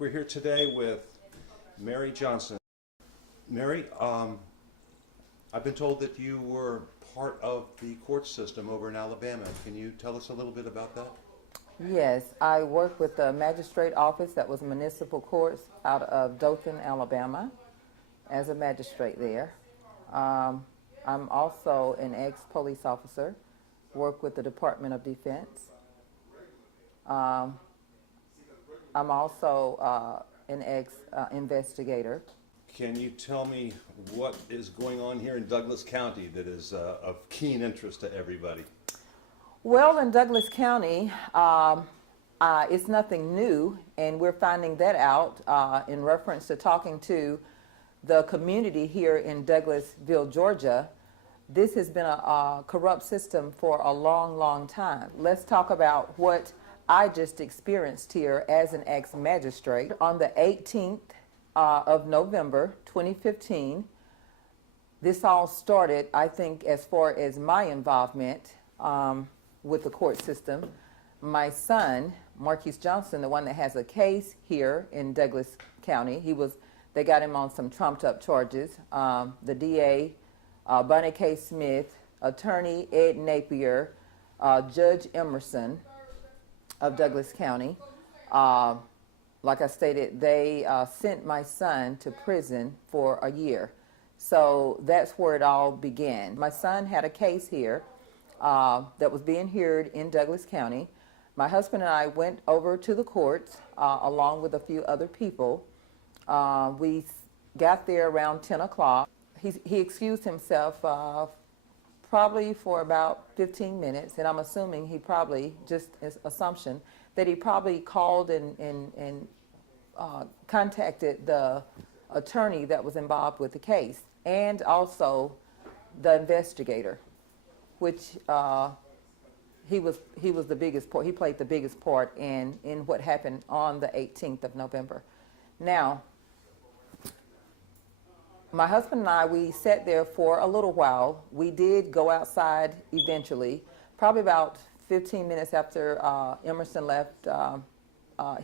We're here today with Mary Johnson. Mary, I've been told that you were part of the court system over in Alabama. Can you tell us a little bit about that? Yes, I worked with the Magistrate office that was municipal courts out of Dothan, Alabama, as a magistrate there. I'm also an ex-police officer, work with the Department of Defense. I'm also an ex-investigator. Can you tell me what is going on here in Douglas County that is of keen interest to everybody? Well, in Douglas County, it's nothing new, and we're finding that out in reference to talking to the community here in Douglasville, Georgia. This has been a corrupt system for a long, long time. Let's talk about what I just experienced here as an ex-magistrate. On the 18th of November 2015, this all started, I think, as far as my involvement with the court system. My son, Marquise Johnson, the one that has a case here in Douglas County, they got him on some trumped-up charges. The DA, Bunny K. Smith, Attorney Ed Napier, Judge Emerson of Douglas County. Like I stated, they sent my son to prison for a year. So that's where it all began. My son had a case here that was being heard in Douglas County. My husband and I went over to the courts along with a few other people. We got there around 10 o'clock. He excused himself probably for about 15 minutes, and I'm assuming he probably, just as assumption, that he probably called and contacted the attorney that was involved with the case, and also the investigator, which he was the biggest part. He played the biggest part in what happened on the 18th of November. Now, my husband and I, we sat there for a little while. We did go outside eventually, probably about 15 minutes after Emerson left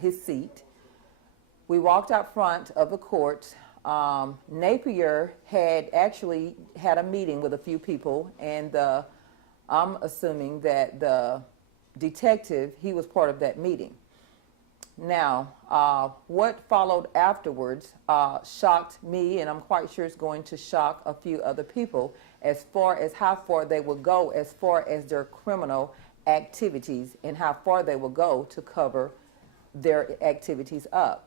his seat. We walked out front of the court. Napier had actually had a meeting with a few people, and I'm assuming that the detective, he was part of that meeting. Now, what followed afterwards shocked me, and I'm quite sure it's going to shock a few other people, as far as how far they will go as far as their criminal activities and how far they will go to cover their activities up.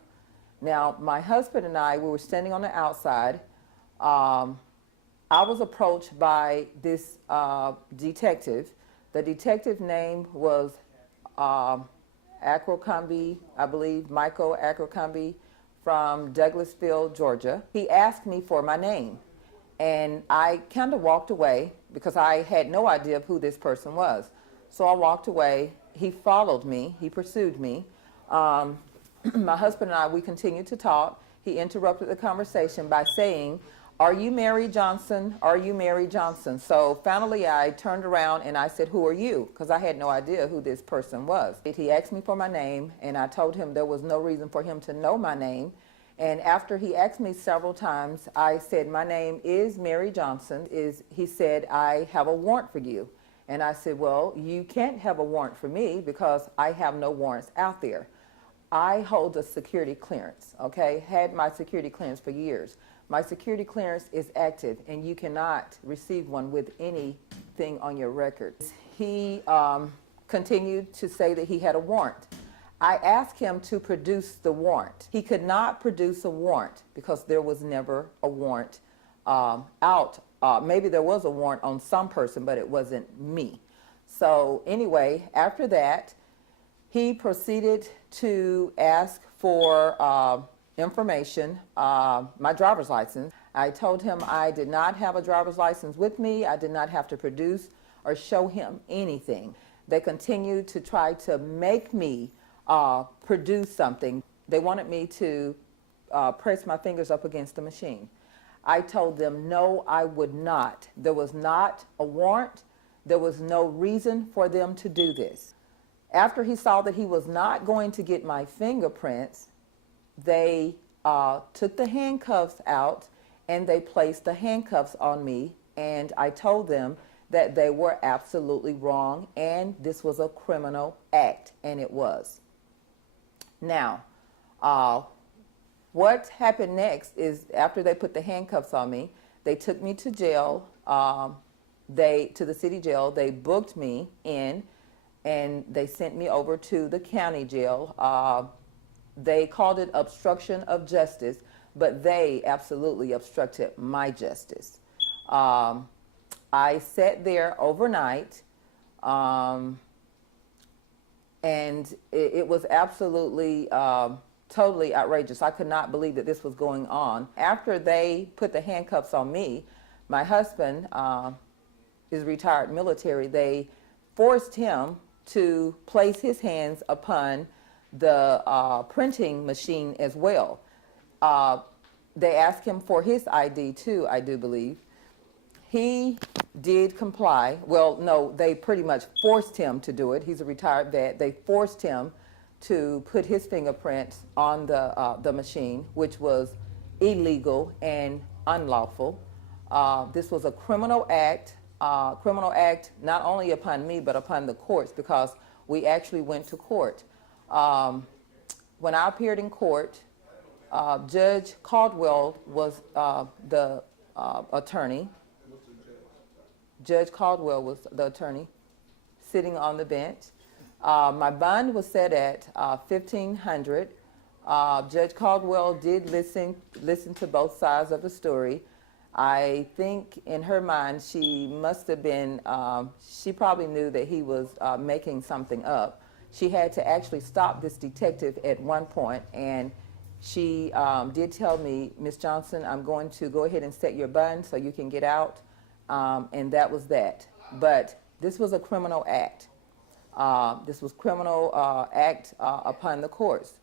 Now, my husband and I, we were standing on the outside. I was approached by this detective. The detective name was Abercrombie, I believe, Michael Abercrombie from Douglasville, Georgia. He asked me for my name, and I kind of walked away because I had no idea of who this person was. So I walked away. He followed me. He pursued me. My husband and I, we continued to talk. He interrupted the conversation by saying, "Are you Mary Johnson? Are you Mary Johnson?" So finally I turned around and I said, "Who are you?" Because I had no idea who this person was. He asked me for my name, and I told him there was no reason for him to know my name. And after he asked me several times, I said, "My name is Mary Johnson." He said, "I have a warrant for you." And I said, "Well, you can't have a warrant for me because I have no warrants out there. I hold a security clearance, okay? Had my security clearance for years. My security clearance is active, and you cannot receive one with anything on your record." He continued to say that he had a warrant. I asked him to produce the warrant. He could not produce a warrant because there was never a warrant out. Maybe there was a warrant on some person, but it wasn't me. So anyway, after that, he proceeded to ask for information, my driver's license. I told him I did not have a driver's license with me. I did not have to produce or show him anything. They continued to try to make me produce something. They wanted me to press my fingers up against the machine. I told them, no, I would not. There was not a warrant. There was no reason for them to do this. After he saw that he was not going to get my fingerprints, they took the handcuffs out and they placed the handcuffs on me, and I told them that they were absolutely wrong and this was a criminal act, and it was. Now, what happened next is after they put the handcuffs on me, they took me to jail, to the city jail. They booked me in and they sent me over to the county jail. They called it obstruction of justice, but they absolutely obstructed my justice. I sat there overnight, and it was absolutely totally outrageous. I could not believe that this was going on. After they put the handcuffs on me, my husband is retired military. They forced him to place his hands upon the printing machine as well. They asked him for his ID too, I do believe. He did comply. Well, no, they pretty much forced him to do it. He's a retired vet. They forced him to put his fingerprints on the machine, which was illegal and unlawful. This was a criminal act not only upon me, but upon the courts, because we actually went to court. When I appeared in court, Judge Caldwell was the attorney. Judge Caldwell was the attorney sitting on the bench. My bond was set at $1,500. Judge Caldwell did listen to both sides of the story. I think in her mind she must have been, she probably knew that he was making something up. She had to actually stop this detective at one point, and she did tell me, Ms. Johnson, I'm going to go ahead and set your bond so you can get out, and that was that. But this was a criminal act. This was criminal act upon the courts.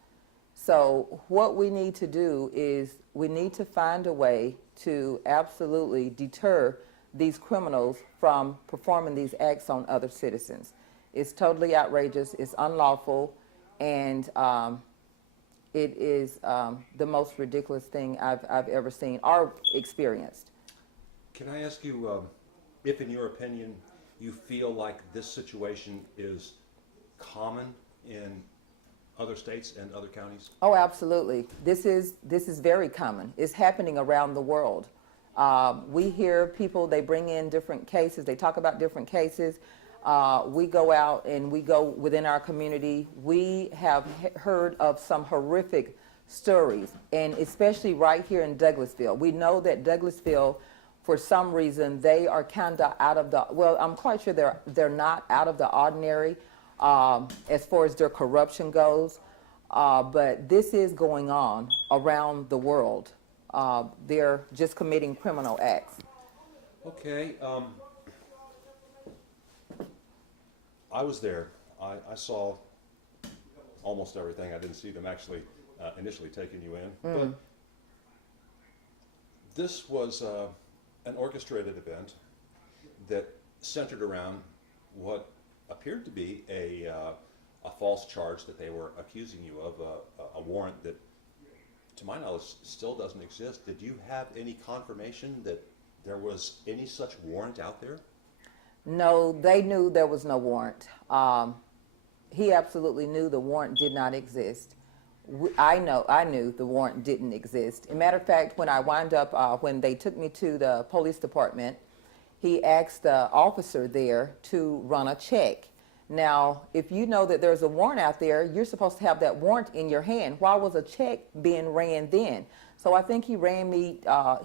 So what we need to do is we need to find a way to absolutely deter these criminals from performing these acts on other citizens. It's totally outrageous, it's unlawful, and it is the most ridiculous thing I've ever seen or experienced. Can I ask you if, in your opinion, you feel like this situation is common in other states and other counties? Oh, absolutely. This is very common. It's happening around the world. We hear people, they bring in different cases, they talk about different cases. We go out and we go within our community. We have heard of some horrific stories, and especially right here in Douglasville. We know that Douglasville, for some reason, they are kind of out of the, well, I'm quite sure they're not out of the ordinary as far as their corruption goes, but this is going on around the world. They're just committing criminal acts. Okay. I was there. I saw almost everything. I didn't see them actually initially taking you in. But this was an orchestrated event that centered around what appeared to be a false charge that they were accusing you of, a warrant that, to my knowledge, still doesn't exist. Did you have any confirmation that there was any such warrant out there? No, they knew there was no warrant. He absolutely knew the warrant did not exist. I knew the warrant didn't exist. As a matter of fact, when I wound up, when they took me to the police department, he asked the officer there to run a check. Now, if you know that there's a warrant out there, you're supposed to have that warrant in your hand. Why was a check being ran then? So I think he ran me,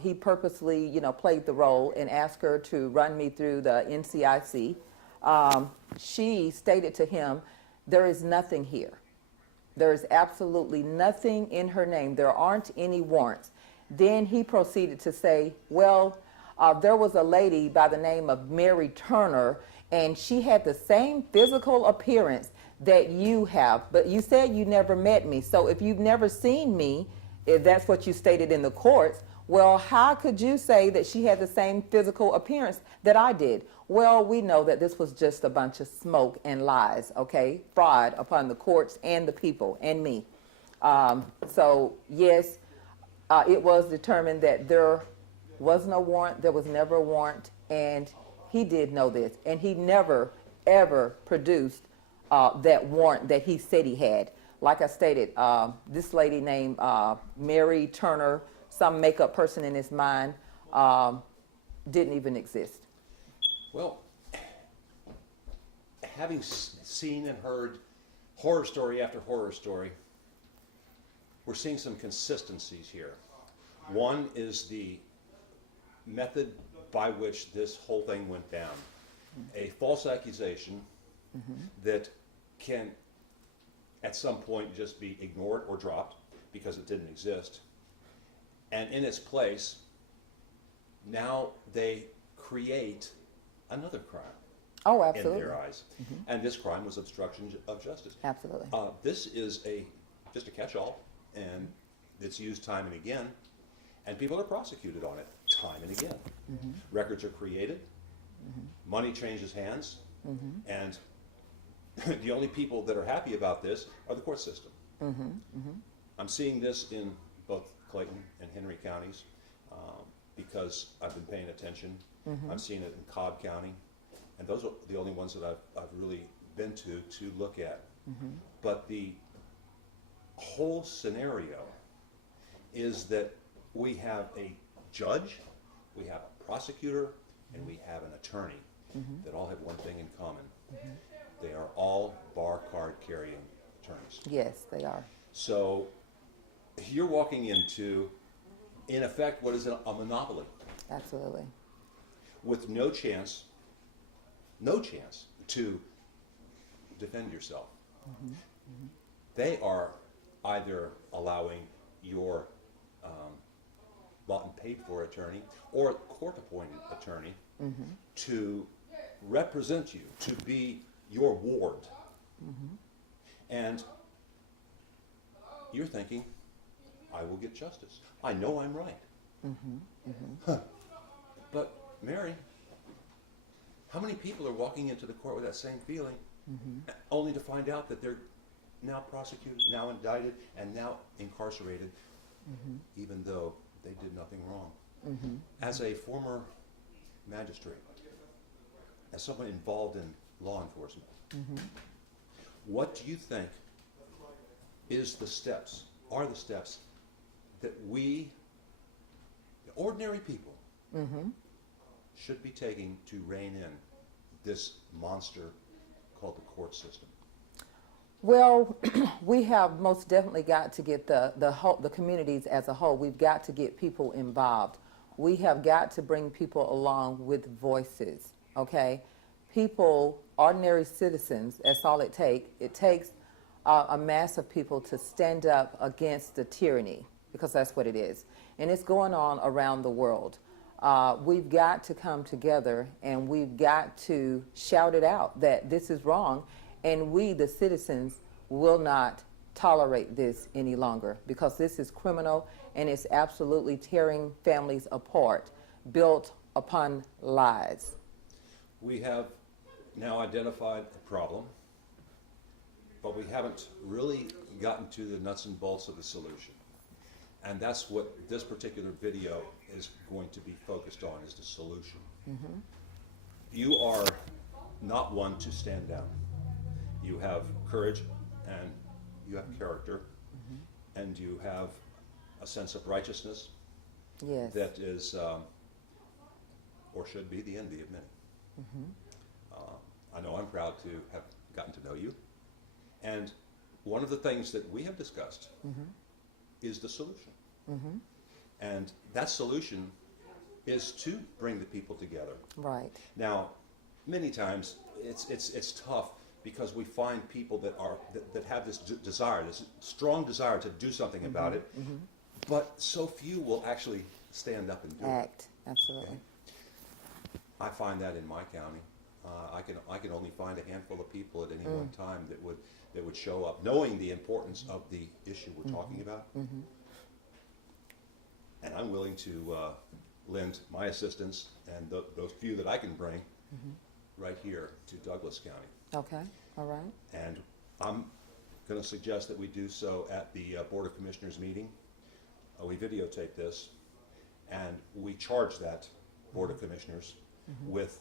he purposely, played the role and asked her to run me through the NCIC. She stated to him, there is nothing here. There is absolutely nothing in her name. There aren't any warrants. Then he proceeded to say, well, there was a lady by the name of Mary Turner, and she had the same physical appearance that you have, but you said you never met me. So if you've never seen me, if that's what you stated in the courts, well, how could you say that she had the same physical appearance that I did? Well, we know that this was just a bunch of smoke and lies, okay? Fraud upon the courts and the people and me. So yes, it was determined that there was no warrant, there was never a warrant, and he did know this, and he never, ever produced that warrant that he said he had. Like I stated, this lady named Mary Turner, some makeup person in his mind, didn't even exist. Well, having seen and heard horror story after horror story, we're seeing some consistencies here. One is the method by which this whole thing went down. A false accusation that can at some point just be ignored or dropped because it didn't exist. And in its place, now they create another crime. Oh, absolutely. In their eyes. And this crime was obstruction of justice. Absolutely. This is just a catch-all, and it's used time and again, and people are prosecuted on it time and again. Records are created, money changes hands, and the only people that are happy about this are the court system. I'm seeing this in both Clayton and Henry counties because I've been paying attention. I'm seeing it in Cobb County, and those are the only ones that I've really been to look at. But the whole scenario is that we have a judge, we have a prosecutor, and we have an attorney that all have one thing in common. They are all bar card carrying attorneys. Yes, they are. So you're walking into, in effect, what is a monopoly Absolutely. with no chance to defend yourself. They are either allowing your bought and paid for attorney or court appointed attorney to represent you, to be your ward. And you're thinking, I will get justice. I know I'm right. But Mary, how many people are walking into the court with that same feeling only to find out that they're now prosecuted, now indicted, and now incarcerated, even though they did nothing wrong? As a former magistrate, as someone involved in law enforcement, what do you think are the steps that we, ordinary people, should be taking to rein in this monster called the court system? Well, we have most definitely got to get the communities as a whole. We've got to get people involved. We have got to bring people along with voices, okay? People, ordinary citizens, that's all it takes. It takes a mass of people to stand up against the tyranny, because that's what it is. And it's going on around the world. We've got to come together and we've got to shout it out that this is wrong, and we, the citizens, will not tolerate this any longer, because this is criminal and it's absolutely tearing families apart, built upon lies. We have now identified a problem, but we haven't really gotten to the nuts and bolts of the solution. And that's what this particular video is going to be focused on, is the solution. You are not one to stand down. You have courage, and you have character, and you have a sense of righteousness that is, or should be, the envy of many. I know I'm proud to have gotten to know you. And one of the things that we have discussed is the solution. And that solution is to bring the people together. Right. Now, many times it's tough, because we find people that have this desire, this strong desire to do something about it, but so few will actually stand up and do Act. Absolutely. Okay? I find that in my county. I can only find a handful of people at any one time that would show up, knowing the importance of the issue we're talking about. And I'm willing to lend my assistance and those few that I can bring right here to Douglas County. Okay. All right. And I'm going to suggest that we do so at the Board of Commissioners meeting. We videotape this, and we charge that Board of Commissioners with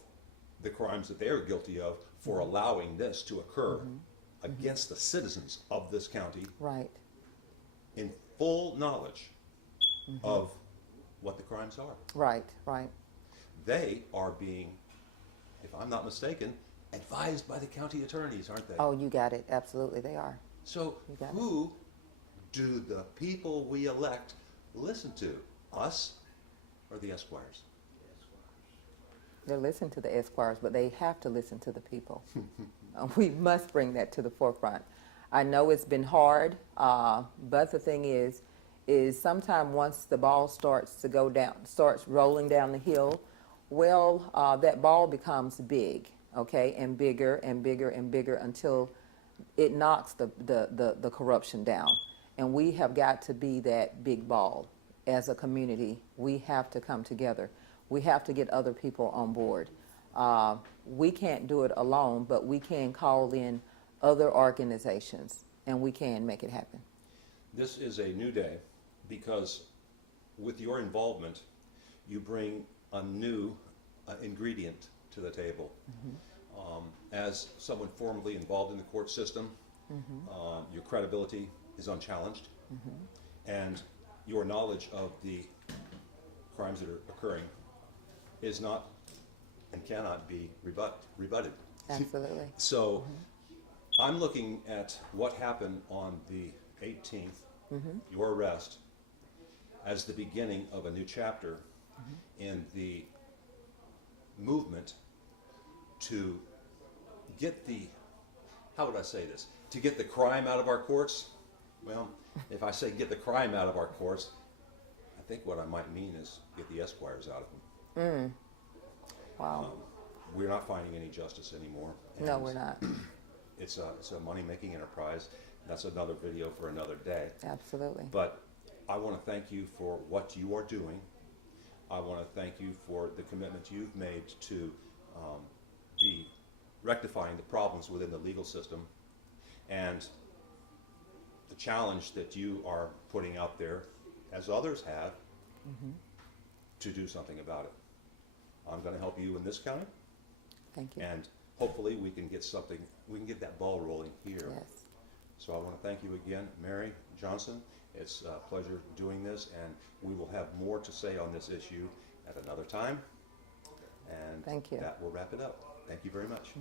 the crimes that they are guilty of for allowing this to occur against the citizens of this county Right. in full knowledge of what the crimes are. Right. Right. They are being, if I'm not mistaken, advised by the county attorneys, aren't they? Oh, you got it. Absolutely, they are. So You got it. who do the people we elect listen to? Us or the Esquires? They're listening to the Esquires, but they have to listen to the people. We must bring that to the forefront. I know it's been hard, but the thing is sometime once the ball starts to go down, starts rolling down the hill, well, that ball becomes big, okay, and bigger and bigger and bigger until it knocks the corruption down. And we have got to be that big ball. As a community, we have to come together. We have to get other people on board. We can't do it alone, but we can call in other organizations, and we can make it happen. This is a new day because with your involvement, you bring a new ingredient to the table. As someone formerly involved in the court system, your credibility is unchallenged, and your knowledge of the crimes that are occurring is not and cannot be rebutted. Absolutely. So I'm looking at what happened on the 18th, your arrest, as the beginning of a new chapter in the movement to get the, how would I say this, to get the crime out of our courts. Well, if I say get the crime out of our courts, I think what I might mean is get the Esquires out of them. Wow. We're not finding any justice anymore. No, and we're not. It's a money-making enterprise. That's another video for another day. Absolutely. But I want to thank you for what you are doing. I want to thank you for the commitment you've made to be rectifying the problems within the legal system and the challenge that you are putting out there, as others have, to do something about it. I'm going to help you in this county, Thank you. and hopefully we can get something, we can get that ball rolling here. Yes. So I want to thank you again, Mary Johnson. It's a pleasure doing this, and we will have more to say on this issue at another time. And Thank you. that will wrap it up. Thank you very much.